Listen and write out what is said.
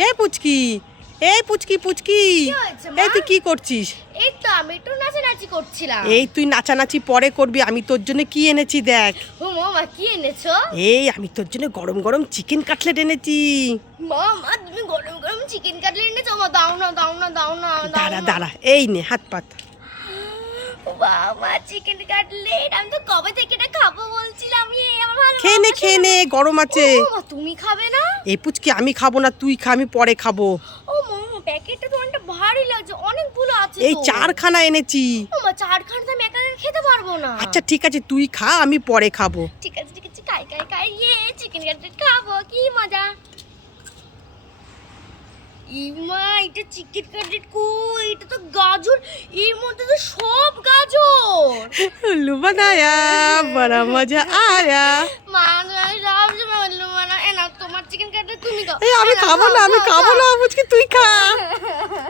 হে পুচকি, এই পুচকি পুচকি, এই তুই কি করছিস? এই তো আমি একটু নাচানাচি করছিলাম। এই তুই নাচানাচি পরে করবি, আমি তোর জন্য কি এনেছি দেখ। ও মামা কি এনেছো? এই আমি তোর জন্য গরম গরম চিকেন কাটলেট এনেছি। মামা তুমি গরম গরম চিকেন কাটলেট এনেছো? মা দাও না দাও না দাও না দাঁড়া দাঁড়া, এই নে হাত পাত। বাবা চিকেন কাটলেট, আমি তো কবে থেকে এটা খাবো বলছিলাম। আমার ভালো খেয়ে নে গরম আছে। ও মা তুমি খাবে না? এই পুচকি আমি খাবো না, তুই খা, আমি পরে খাবো। ও মামা প্যাকেটটা তো অনেকটা ভারী লাগছে, অনেকগুলো আছে এই তো। 4খানা এনেছি। ও মা 4খানা তো আমি একা একা খেতে পারবো না। আচ্ছা ঠিক আছে, তুই খা, আমি পরে খাবো। ঠিক আছে খাই খাই খাই চিকেন কাটলেট খাবো, কি মজা। ইমা এটা চিকেন কাটলেট কই? এটা তো গাজর, এর মধ্যে তো সব গাজর। উল্লু বানায়া, বড়া মজা আয়া। সব সময় উল্লু বানা। এ না তোমার চিকেন কাটলেট তুমি খাও। এই আমি খাবো না, আমি খাবো না, পুচকি তুই খা।